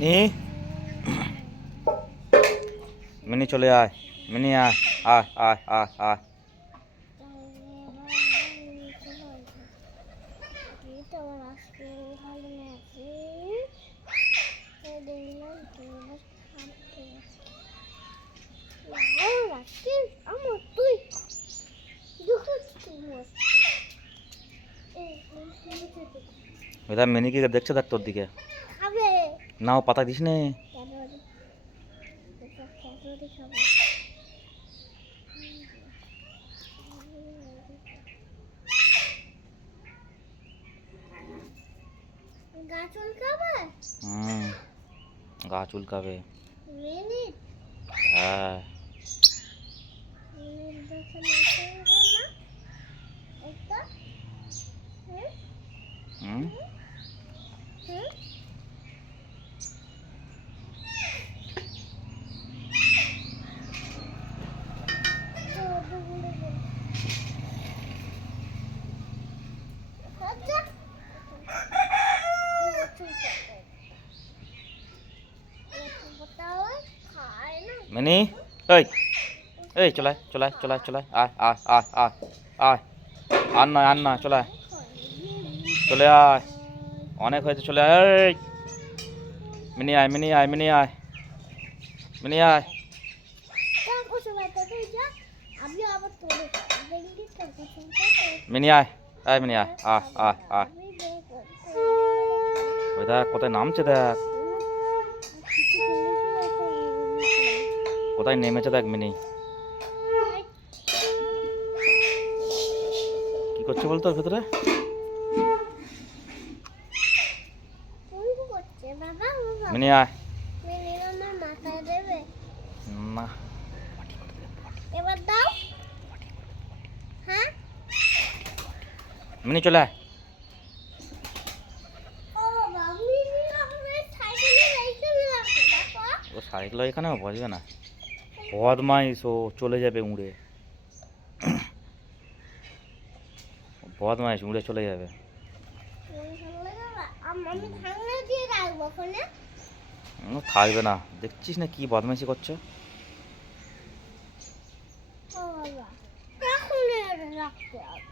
Mini, mini চলে আয়, mini আয়, আয় আয় আয় আয়। বেদা মিনি কি দেখছে, দেখ তোর দিকে। না ও পাতা দিস নে। গা চুলকাবে। হ্যাঁ হুম মিনি, এই এই চলে চলে চলে চলে আয় আয় আয় আয় আয়। আর নয় আর নয়, চলে চলে আয়, অনেক হয়েছে, চলে আয়। এই মিনি আয়, মিনি আয়, মিনি আয়, মিনি আয়। মিনি আয়, আয় মিনি আয়, আয় আয় আয়। ওই দেখ কোথায় নামছে, দেখ কোথায় নেমেছে, দেখ মিনি কি করছে বলতো ওর ভেতরে। মিনি আয় না, মিনি চলে আয়। ও সাইকেল এখানে বসবে না, বদমাইশ, ও চলে যাবে উড়ে, বদমাইশ উড়ে চলে যাবে। থাকবে না, দেখছিস না কি বদমাইশি করছে।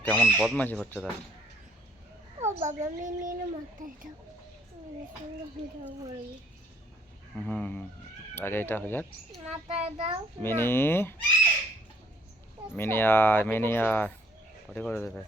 কেমন বদমাইশি করছে দেখ। হুম আগে এটা হয়ে যাক। মিনি, মিনি আয়, মিনি আয়, পটি করে দেবে।